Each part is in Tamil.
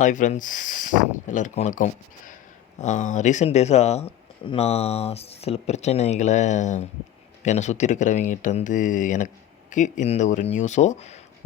ஹாய் ஃப்ரெண்ட்ஸ் எல்லாருக்கும் வணக்கம். ரீசெண்ட் டேஸாக நான் சில பிரச்சனைகளை என்னை சுற்றி இருக்கிறவங்கிட்டேருந்து எனக்கு இந்த ஒரு நியூஸோ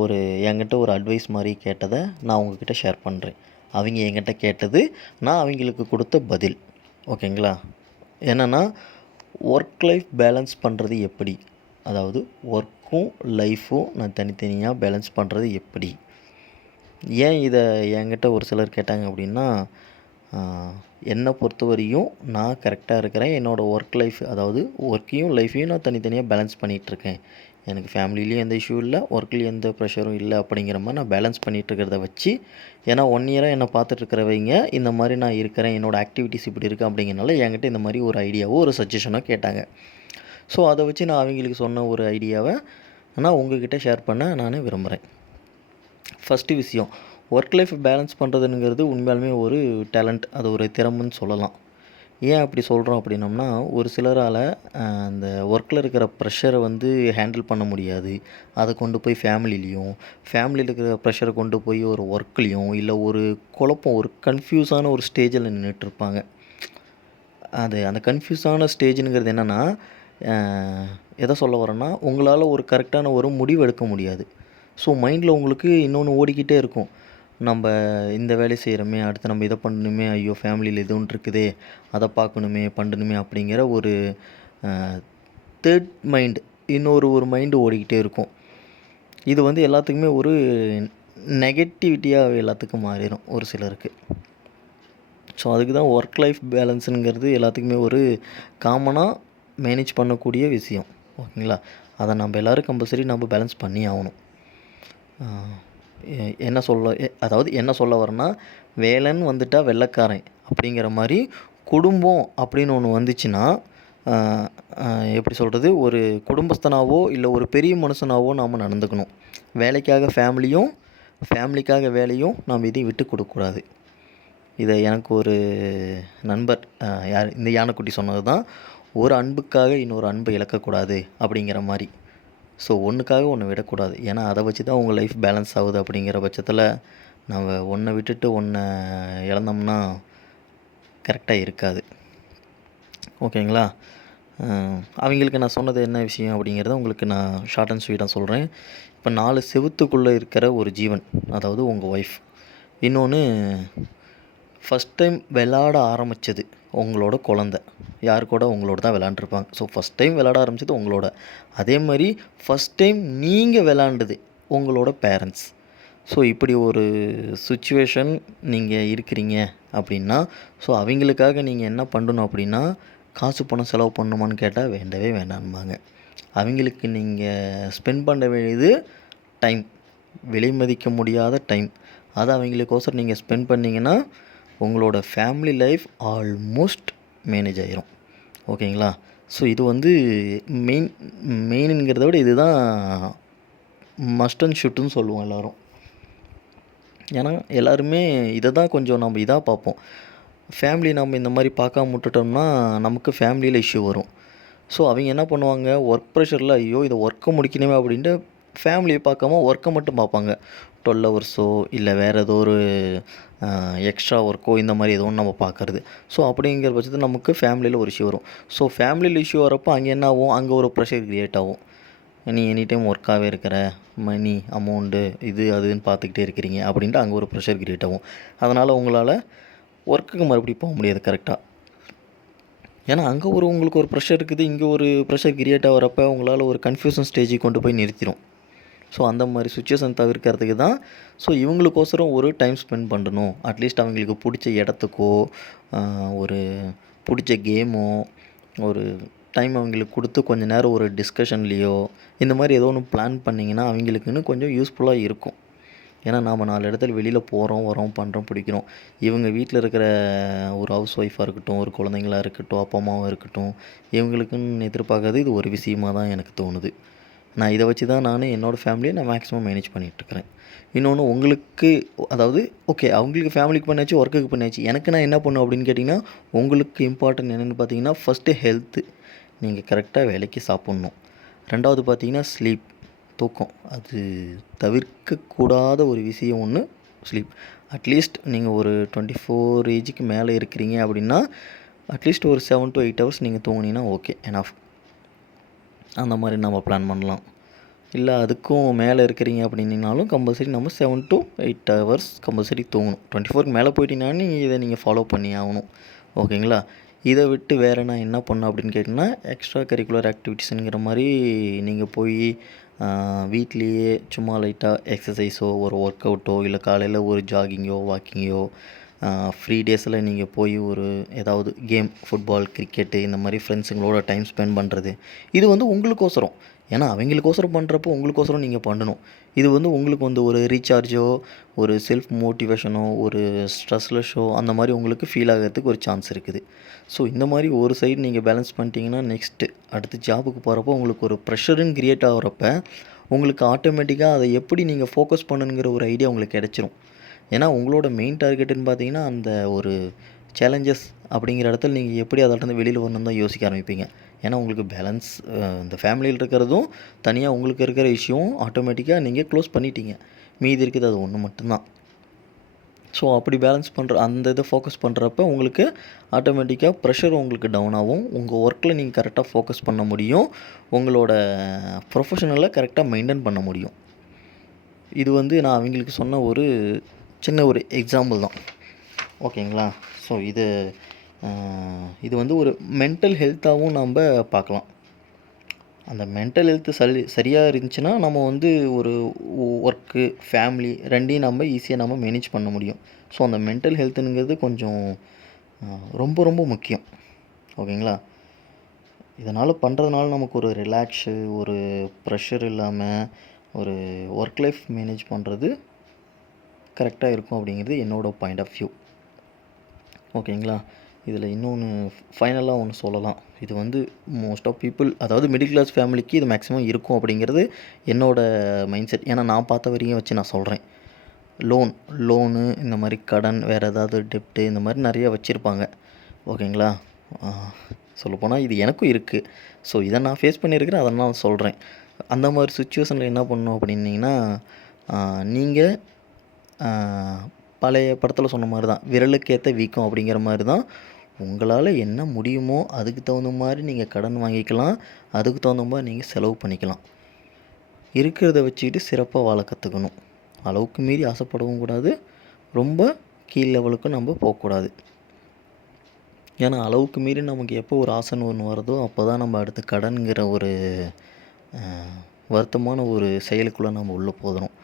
ஒரு என்கிட்ட ஒரு அட்வைஸ் மாதிரி கேட்டதை நான் உங்ககிட்ட ஷேர் பண்ணுறேன் அவங்க என்கிட்ட கேட்டது நான் அவங்களுக்கு கொடுத்த பதில். ஓகேங்களா என்னென்னா ஒர்க் லைஃப் பேலன்ஸ் பண்ணுறது எப்படி? அதாவது ஒர்க்கும் லைஃப்பும் நான் தனித்தனியாக பேலன்ஸ் பண்ணுறது எப்படி? ஏன் இதை என்கிட்ட ஒரு சிலர் கேட்டாங்க அப்படின்னா என்னை பொறுத்தவரையும் நான் கரெக்டாக இருக்கிறேன். என்னோடய ஒர்க் லைஃப் அதாவது ஒர்க்கையும் லைஃப்பையும் நான் தனித்தனியாக பேலன்ஸ் பண்ணிகிட்ருக்கேன் எனக்கு ஃபேமிலிலேயும் எந்த இஷ்யூ இல்லை ஒர்க்லேயும் எந்த ப்ரெஷரும் இல்லை அப்படிங்கிற மாதிரி நான் பேலன்ஸ் பண்ணிகிட்ருக்கிறத வச்சு ஏன்னா ஒன் இயராக என்னை பார்த்துட்ருக்கிறவங்க இந்த மாதிரி நான் இருக்கிறேன் என்னோடய ஆக்டிவிட்டீஸ் இப்படி இருக்குது அப்படிங்கிறனால என்கிட்ட இந்த மாதிரி ஒரு ஐடியாவோ ஒரு சஜஷனோ கேட்டாங்க. ஸோ அதை வச்சு நான் அவங்களுக்கு சொன்ன ஒரு ஐடியாவை நான் உங்ககிட்ட ஷேர் பண்ண நான் விரும்புகிறேன் ஃபஸ்ட்டு விஷயம் ஒர்க் லைஃப் பேலன்ஸ் பண்ணுறதுங்கிறது உண்மையாலுமே ஒரு டேலண்ட் அது ஒரு திறமைன்னு சொல்லலாம். ஏன் அப்படி சொல்கிறோம் அப்படின்னம்னா ஒரு சிலரால் அந்த ஒர்க்கில் இருக்கிற ப்ரெஷரை வந்து ஹேண்டில் பண்ண முடியாது. அதை கொண்டு போய் ஃபேமிலிலையும் ஃபேமிலியில் இருக்கிற ப்ரெஷரை கொண்டு போய் ஒரு ஒர்க்லேயும் இல்லை ஒரு குழப்பம் ஒரு கன்ஃபியூஸான ஒரு ஸ்டேஜில் நின்றுட்டுருப்பாங்க அது அந்த கன்ஃபியூஸான ஸ்டேஜுங்கிறது என்னென்னா எதை சொல்ல வரேன்னா உங்களால் ஒரு கரெக்டான ஒரு முடிவு எடுக்க முடியாது. ஸோ மைண்டில் உங்களுக்கு இன்னொன்று ஓடிக்கிட்டே இருக்கும். நம்ம இந்த வேலையை செய்கிறோமே அடுத்து நம்ம இதை பண்ணணுமே ஐயோ ஃபேமிலியில் இது ஒன்று இருக்குதே அதை பார்க்கணுமே பண்ணணுமே அப்படிங்கிற ஒரு தேர்ட் மைண்டு இன்னொரு ஒரு மைண்டு ஓடிக்கிட்டே இருக்கும். இது வந்து எல்லாத்துக்குமே ஒரு நெகட்டிவிட்டியாக எல்லாத்துக்கும் மாறிடும் ஒரு சிலருக்கு. ஸோ அதுக்கு தான் ஒர்க் லைஃப் பேலன்ஸுங்கிறது எல்லாத்துக்குமே ஒரு காமனாக மேனேஜ் பண்ணக்கூடிய விஷயம். ஓகேங்களா? அதை நம்ம எல்லோரும் கம்பல்சரி நம்ம பேலன்ஸ் பண்ணி ஆகணும். என்ன சொல்ல அதாவது என்ன சொல்ல வரேன்னா வேலன் வந்துட்டால் வெள்ளைக்காரன் அப்படிங்கிற மாதிரி குடும்பம் அப்படின்னு ஒன்று வந்துச்சுன்னா எப்படி சொல்கிறது ஒரு குடும்பஸ்தனாவோ இல்லை ஒரு பெரிய மனுஷனாவோ நாம் நடந்துக்கணும். வேலைக்காக ஃபேமிலியும் ஃபேமிலிக்காக வேலையும் நாம் இதையும் விட்டு கொடுக்கக்கூடாது இதை எனக்கு ஒரு நண்பர் யார் இந்த யானைக்குட்டி சொன்னது தான் ஒரு அன்புக்காக இன்னொரு அன்பை இழக்கக்கூடாது அப்படிங்கிற மாதிரி. ஸோ ஒன்றுக்காக ஒன்று விடக்கூடாது. ஏன்னா அதை வச்சு தான் உங்கள் லைஃப் பேலன்ஸ் ஆகுது அப்படிங்கிற பட்சத்தில் நம்ம ஒன்றை விட்டுட்டு ஒன்றை இழந்தோம்னா கரெக்டாக இருக்காது. ஓகேங்களா? அவங்களுக்கு நான் சொன்னது என்ன விஷயம் அப்படிங்கிறத உங்களுக்கு நான் ஷார்ட் அண்ட் ஸ்வீட்டாக சொல்கிறேன் இப்போ நாலு செவுத்துக்குள்ளே இருக்கிற ஒரு ஜீவன் அதாவது உங்கள் ஒய்ஃப் இன்னொன்று ஃபஸ்ட் டைம் விளாட ஆரம்பித்தது உங்களோட குழந்த. யார் கூட உங்களோட தான் விளாண்டுருப்பாங்க ஸோ ஃபஸ்ட் டைம் விளாட ஆரம்பிச்சது உங்களோட. அதே மாதிரி ஃபஸ்ட் டைம் நீங்கள் விளாண்டது உங்களோட பேரண்ட்ஸ் ஸோ இப்படி ஒரு சுச்சுவேஷன் நீங்கள் இருக்கிறீங்க அப்படின்னா ஸோ அவங்களுக்காக நீங்கள் என்ன பண்ணணும் அப்படின்னா காசு பணம் செலவு பண்ணணுமான்னு கேட்டால் வேண்டவே வேண்டாம்பாங்க. அவங்களுக்கு நீங்கள் ஸ்பெண்ட் பண்ண வேண்டியது டைம் விலை மதிக்க முடியாத டைம் அதை அவங்களுக்கோசரம் நீங்கள் ஸ்பெண்ட் பண்ணிங்கன்னா உங்களோட ஃபேமிலி லைஃப் ஆல்மோஸ்ட் மேனேஜ் ஆகிரும் ஓகேங்களா ஸோ இது வந்து மெயின் மெயினுங்கிறத விட இது தான் மஸ்ட் அண்ட் ஷுட்டுன்னு சொல்லுவோம் எல்லோரும். ஏன்னா எல்லாருமே இதை தான் கொஞ்சம் நம்ம இதாக பார்ப்போம். ஃபேமிலி நம்ம இந்த மாதிரி பார்க்காம விட்டுட்டோம்னா நமக்கு ஃபேமிலியில் இஷ்யூ வரும். ஸோ அவங்க என்ன பண்ணுவாங்க? ஒர்க் ப்ரெஷரில் ஐயோ இதை ஒர்க்கை முடிக்கணுமே அப்படின்ட்டு ஃபேமிலியை பார்க்காம ஒர்க்கை மட்டும் பார்ப்பாங்க. டுவெல் ஹவர்ஸோ இல்லை வேறு ஏதோ ஒரு எக்ஸ்ட்ரா ஒர்க்கோ இந்த மாதிரி ஏதோ ஒன்று நம்ம பார்க்குறது. ஸோ அப்படிங்கிற பட்சத்தில் நமக்கு ஃபேமிலியில் ஒரு இஷ்யூ வரும். ஸோ ஃபேமிலியில் இஷ்யூ வரப்போ அங்கே என்ன ஆகும்? அங்கே ஒரு ப்ரெஷர் க்ரியேட் ஆகும். நீ எனி டைம் ஒர்க்காகவே இருக்கிற மணி அமௌண்ட்டு இது அதுன்னு பார்த்துக்கிட்டே இருக்கிறீங்க அப்படின்ட்டு அங்கே ஒரு ப்ரெஷர் க்ரியேட் ஆகும். அதனால் உங்களால் ஒர்க்குக்கு மறுபடியும் போக முடியாது கரெக்டாக ஏன்னா அங்கே ஒரு உங்களுக்கு ஒரு ப்ரெஷர் இருக்குது இங்கே ஒரு ப்ரெஷர் க்ரியேட் ஆகிறப்ப உங்களால் ஒரு கன்ஃபியூஷன் ஸ்டேஜுக்கு கொண்டு போய் நிறுத்திடும் ஸோ அந்த மாதிரி சுச்சுவேஷன் தவிர்க்கிறதுக்கு தான் ஸோ இவங்களுக்கோசரம் ஒரு டைம் ஸ்பெண்ட் பண்ணணும். அட்லீஸ்ட் அவங்களுக்கு பிடிச்ச இடத்துக்கோ ஒரு பிடிச்ச கேமோ ஒரு டைம் அவங்களுக்கு கொடுத்து கொஞ்சம் நேரம் ஒரு டிஸ்கஷன்லேயோ இந்த மாதிரி ஏதோ ஒன்று பிளான் பண்ணிங்கன்னா அவங்களுக்குன்னு கொஞ்சம் யூஸ்ஃபுல்லாக இருக்கும். ஏன்னா நாம் நாலு இடத்துல வெளியில் போகிறோம் வரோம் பண்ணுறோம் பிடிக்கிறோம். இவங்க வீட்டில் இருக்கிற ஒரு ஹவுஸ் ஒய்ஃபாக இருக்கட்டும் ஒரு குழந்தைங்களா இருக்கட்டும் அப்பா அம்மாவாக இருக்கட்டும் இவங்களுக்குன்னு எதிர்பார்க்கறது இது ஒரு விஷயமாக தான் எனக்கு தோணுது. நான் இதை வச்சு தான் நான் என்னோடய ஃபேமிலியை நான் மேக்ஸிமம் மேனேஜ் பண்ணிகிட்ருக்கிறேன் இன்னொன்று உங்களுக்கு அதாவது ஓகே அவங்களுக்கு ஃபேமிலிக்கு பண்ணியாச்சு ஒர்க்குக்கு பண்ணியாச்சு. எனக்கு நான் என்ன பண்ணும் அப்படின்னு கேட்டிங்கன்னா உங்களுக்கு இம்பார்ட்டன்ட் என்னென்னு பார்த்தீங்கன்னா ஃபஸ்ட்டு ஹெல்த்து நீங்கள் கரெக்டாக வேலைக்கு சாப்பிட்ணும். ரெண்டாவது பார்த்தீங்கன்னா ஸ்லீப் தூக்கம். அது தவிர்க்கக்கூடாத ஒரு விஷயம் ஒன்று ஸ்லீப் அட்லீஸ்ட் நீங்கள் ஒரு டுவெண்ட்டி ஃபோர் ஏஜுக்கு மேலே இருக்கிறீங்க அப்படின்னா அட்லீஸ்ட் ஒரு செவன் டு எயிட் ஹவர்ஸ் நீங்கள் தூங்குனீங்கன்னா ஓகே எனஃப் அந்த மாதிரி நம்ம பிளான் பண்ணலாம். இல்லை அதுக்கும் மேலே இருக்கிறீங்க அப்படின்னாலும் கம்பல்சரி நம்ம seven to eight hours compulsory தூங்கணும். டுவெண்ட்டி ஃபோருக்கு மேலே போயிட்டீங்கன்னா நீங்கள் இதை நீங்கள் ஃபாலோ பண்ணி ஆகணும். ஓகேங்களா இதை விட்டு வேறு நான் என்ன பண்ணேன் அப்படின்னு கேட்டிங்கன்னா எக்ஸ்ட்ரா கரிக்குலர் ஆக்டிவிட்டிஸுங்கிற மாதிரி நீங்கள் போய் வீட்லேயே சும்மா லைட்டாக எக்ஸசைஸோ ஒரு ஒர்க் அவுட்டோ இல்லை காலையில் ஒரு ஜாகிங்கோ வாக்கிங்கோ ஃப்ரீ டேஸில் நீங்கள் போய் ஒரு ஏதாவது கேம் ஃபுட்பால் கிரிக்கெட்டு இந்த மாதிரி ஃப்ரெண்ட்ஸுங்களோட டைம் ஸ்பெண்ட் பண்ணுறது இது வந்து உங்களுக்கோசரம். ஏன்னா அவங்களுக்கோசரம் பண்ணுறப்போ உங்களுக்கோசரம் நீங்கள் பண்ணணும். இது வந்து உங்களுக்கு வந்து ஒரு ரீசார்ஜோ ஒரு செல்ஃப் மோட்டிவேஷனோ ஒரு ஸ்ட்ரெஸ்லெஸ்ஸோ அந்த மாதிரி உங்களுக்கு ஃபீல் ஆகிறதுக்கு ஒரு சான்ஸ் இருக்குது. ஸோ இந்த மாதிரி ஒரு சைடு நீங்கள் பேலன்ஸ் பண்ணிட்டீங்கன்னா நெக்ஸ்ட்டு அடுத்து ஜாபுக்கு போகிறப்போ உங்களுக்கு ஒரு ப்ரெஷருன்னு க்ரியேட் ஆகிறப்ப உங்களுக்கு ஆட்டோமேட்டிக்காக அதை எப்படி நீங்கள் ஃபோக்கஸ் பண்ணணுங்கிற ஒரு ஐடியா உங்களுக்கு கிடச்சிரும். ஏன்னா உங்களோட மெயின் டார்கெட்டுன்னு பார்த்தீங்கன்னா அந்த ஒரு சேலஞ்சஸ் அப்படிங்கிற இடத்துல நீங்கள் எப்படி அதிலிருந்து வெளியில் வரணும் தான் யோசிக்க ஆரம்பிப்பீங்க. ஏன்னா உங்களுக்கு பேலன்ஸ் இந்த ஃபேமிலியில் இருக்கிறதும் தனியாக உங்களுக்கு இருக்கிற இஷ்யூவும் ஆட்டோமேட்டிக்காக நீங்கள் க்ளோஸ் பண்ணிட்டீங்க. மீதி இருக்குது அது ஒன்று மட்டும்தான். ஸோ அப்படி பேலன்ஸ் பண்ணுற அந்த இதை ஃபோக்கஸ் பண்ணுறப்ப உங்களுக்கு ஆட்டோமேட்டிக்காக ப்ரெஷர் உங்களுக்கு டவுன் ஆகும் உங்கள் ஒர்க்கில் நீங்கள் கரெக்டாக ஃபோக்கஸ் பண்ண முடியும். உங்களோட ப்ரொஃபஷனலை கரெக்டாக மெயின்டைன் பண்ண முடியும். இது வந்து நான் அவங்களுக்கு சொன்ன ஒரு சின்ன ஒரு எக்ஸாம்பிள் தான். ஓகேங்களா ஸோ இது இது வந்து ஒரு மென்டல் ஹெல்த்தாகவும் நம்ம பார்க்கலாம். அந்த மென்டல் ஹெல்த்து சரி சரியாக இருந்துச்சுன்னா நம்ம வந்து ஒரு ஒர்க்கு ஃபேமிலி ரெண்டையும் நம்ம ஈஸியாக நம்ம மேனேஜ் பண்ண முடியும். ஸோ அந்த மென்டல் ஹெல்த்துங்கிறது கொஞ்சம் ரொம்ப ரொம்ப முக்கியம். ஓகேங்களா இதனால் பண்ணுறதுனால நமக்கு ஒரு ரிலாக்ஸு ஒரு ப்ரெஷர் இல்லாமல் ஒரு ஒர்க் லைஃப் மேனேஜ் பண்ணுறது கரெக்டாக இருக்கும் அப்படிங்கிறது என்னோடய பாயிண்ட் ஆஃப் வியூ ஓகேங்களா இதில் இன்னொன்று ஃபைனலாக ஒன்று சொல்லலாம். இது வந்து மோஸ்ட் ஆஃப் பீப்புள் அதாவது மிடில் கிளாஸ் ஃபேமிலிக்கு இது மேக்ஸிமம் இருக்கும் அப்படிங்கிறது என்னோடய மைண்ட் செட் ஏன்னா நான் பார்த்த வரையும் வச்சு நான் சொல்கிறேன் லோன் லோனு இந்த மாதிரி கடன் வேறு ஏதாவது டெப்ட்டு இந்த மாதிரி நிறைய வச்சுருப்பாங்க. ஓகேங்களா சொல்லப்போனால் இது எனக்கும் இருக்குது ஸோ இதை நான் ஃபேஸ் பண்ணியிருக்கிறேன் அதை நான் சொல்கிறேன் அந்த மாதிரி சுச்சுவேஷனில் என்ன பண்ணணும் அப்படின்னிங்கன்னா நீங்கள் பழைய படத்தில் சொன்ன மாதிரி தான் விரலுக்கேற்ற வீக்கம் அப்படிங்கிற மாதிரி தான் உங்களால் என்ன முடியுமோ அதுக்கு தகுந்த மாதிரி நீங்கள் கடன் வாங்கிக்கலாம். அதுக்கு தகுந்த மாதிரி நீங்கள் செலவு பண்ணிக்கலாம். இருக்கிறத வச்சுக்கிட்டு சிறப்பாக வாழ கற்றுக்கணும் அளவுக்கு மீறி ஆசைப்படவும் கூடாது. ரொம்ப கீழ் லெவலுக்கும் நம்ம போகக்கூடாது. ஏன்னா அளவுக்கு மீறி நமக்கு எப்போ ஒரு ஆசைன்னு ஒன்று வருதோ அப்போ தான் நம்ம அடுத்து கடன்கிற ஒரு வருத்தமான ஒரு செயலுக்குள்ளே நம்ம உள்ளே போதுறோம்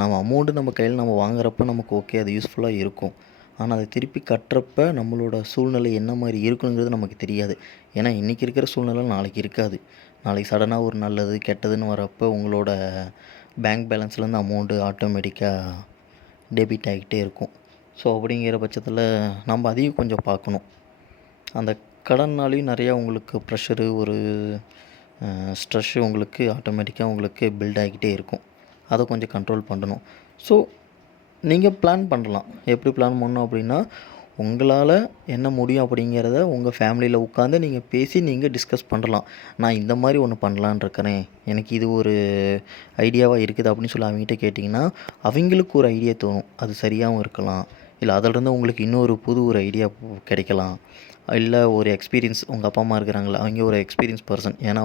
நம்ம அமௌண்ட்டு நம்ம கையில் நம்ம வாங்குறப்ப நமக்கு ஓகே அது யூஸ்ஃபுல்லாக இருக்கும். ஆனால் அதை திருப்பி கட்டுறப்ப நம்மளோட சூழ்நிலை என்ன மாதிரி இருக்குங்கிறது நமக்கு தெரியாது. ஏன்னா இன்றைக்கி இருக்கிற சூழ்நிலை நாளைக்கு இருக்காது. நாளைக்கு சடனாக ஒரு நல்லது கெட்டதுன்னு வரப்போ உங்களோட பேங்க் பேலன்ஸ்லேருந்து அமௌண்ட்டு ஆட்டோமேட்டிக்காக டெபிட் ஆகிக்கிட்டே இருக்கும். ஸோ அப்படிங்கிற பட்சத்தில் நம்ம அதையும் கொஞ்சம் பார்க்கணும். அந்த கடன்னாலையும் நிறையா உங்களுக்கு ப்ரெஷரு ஒரு ஸ்ட்ரெஸ்ஸு உங்களுக்கு ஆட்டோமேட்டிக்காக உங்களுக்கு பில்ட் ஆகிக்கிட்டே இருக்கும். அதை கொஞ்சம் கண்ட்ரோல் பண்ணணும். ஸோ நீங்கள் பிளான் பண்ணலாம். எப்படி பிளான் பண்ணணும் அப்படின்னா உங்களால் என்ன முடியும் அப்படிங்கிறத உங்கள் ஃபேமிலியில் உட்காந்து நீங்கள் பேசி நீங்கள் டிஸ்கஸ் பண்ணலாம். நான் இந்த மாதிரி ஒன்று பண்ணலான் இருக்கிறேன். எனக்கு இது ஒரு ஐடியாவாக இருக்குது அப்படின்னு சொல்லி அவங்ககிட்ட கேட்டிங்கன்னா அவங்களுக்கு ஒரு ஐடியா தோணும். அது சரியாகவும் இருக்கலாம். இல்லை அதிலிருந்து உங்களுக்கு இன்னொரு புது ஒரு ஐடியா கிடைக்கலாம். இல்லை ஒரு எக்ஸ்பீரியன்ஸ் உங்கள் அப்பா அம்மா இருக்கிறாங்களா அவங்க ஒரு எக்ஸ்பீரியன்ஸ் பர்சன் ஏன்னா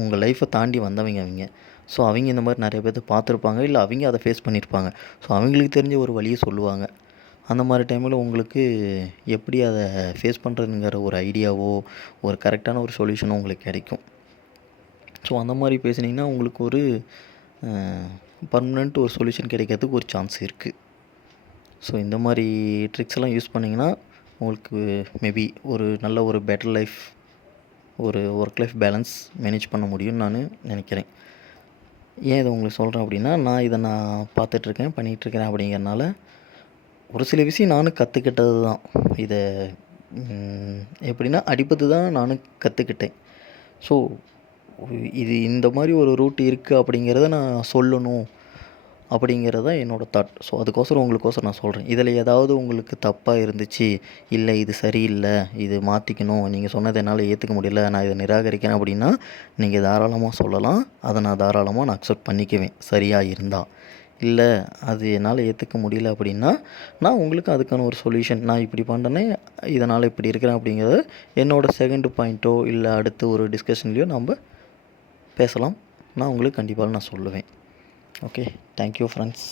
உங்கள் லைஃப்பை தாண்டி வந்தவங்க அவங்க. ஸோ அவங்க இந்த மாதிரி நிறைய பேர்த்து பார்த்துருப்பாங்க இல்லை அவங்க அதை ஃபேஸ் பண்ணியிருப்பாங்க ஸோ அவங்களுக்கு தெரிஞ்ச ஒரு வழியை சொல்லுவாங்க. அந்த மாதிரி டைமில் உங்களுக்கு எப்படி அதை ஃபேஸ் பண்ணுறதுங்கிற ஒரு ஐடியாவோ ஒரு கரெக்டான ஒரு சொல்யூஷனோ உங்களுக்கு கிடைக்கும். ஸோ அந்த மாதிரி பேசுனீங்கன்னா உங்களுக்கு ஒரு பர்மனெண்ட் ஒரு சொல்யூஷன் கிடைக்கிறதுக்கு ஒரு சான்ஸ் இருக்குது ஸோ இந்த மாதிரி ட்ரிக்ஸ் எல்லாம் யூஸ் பண்ணிங்கன்னா உங்களுக்கு மேபி ஒரு நல்ல ஒரு பெட்டர் லைஃப் ஒரு ஒர்க் லைஃப் பேலன்ஸ் மேனேஜ் பண்ண முடியும்னு நான் நினைக்கிறேன். ஏன் இதை உங்களுக்கு சொல்கிறேன் அப்படின்னா நான் இதை நான் பார்த்துட்ருக்கேன் பண்ணிகிட்ருக்கிறேன் அப்படிங்கிறனால ஒரு சில விஷயம் நானும் கற்றுக்கிட்டது தான் இதை எப்படின்னா அடிப்பது தான் நானும் கற்றுக்கிட்டேன் ஸோ இது இந்த மாதிரி ஒரு ரூட் இருக்குது அப்படிங்கிறத நான் சொல்லணும். அப்படிங்கிறது தான் என்னோடய தாட் ஸோ அதுக்கோசரம் உங்களுக்கோசரம் நான் சொல்கிறேன் இதில் ஏதாவது உங்களுக்கு தப்பாக இருந்துச்சு இல்லை இது சரியில்லை இது மாற்றிக்கணும் நீங்கள் சொன்னதை என்னால் ஏற்றுக்க முடியல நான் இதை நிராகரிக்கிறேன் அப்படின்னா நீங்கள் தாராளமாக சொல்லலாம். அதை நான் தாராளமாக நான் அக்செப்ட் பண்ணிக்குவேன். சரியாக இருந்தால் இல்லை அது என்னால் ஏற்றுக்க முடியல அப்படின்னா நான் உங்களுக்கு அதுக்கான ஒரு சொல்யூஷன் நான் இப்படி பண்ணுறேனே இதனால் இப்படி இருக்கிறேன் அப்படிங்கிறத என்னோடய செகண்ட் பாயிண்ட்டோ இல்லை அடுத்து ஒரு டிஸ்கஷன்லேயோ நம்ம பேசலாம். நான் உங்களுக்கு கண்டிப்பாக நான் சொல்லுவேன். Okay thank you friends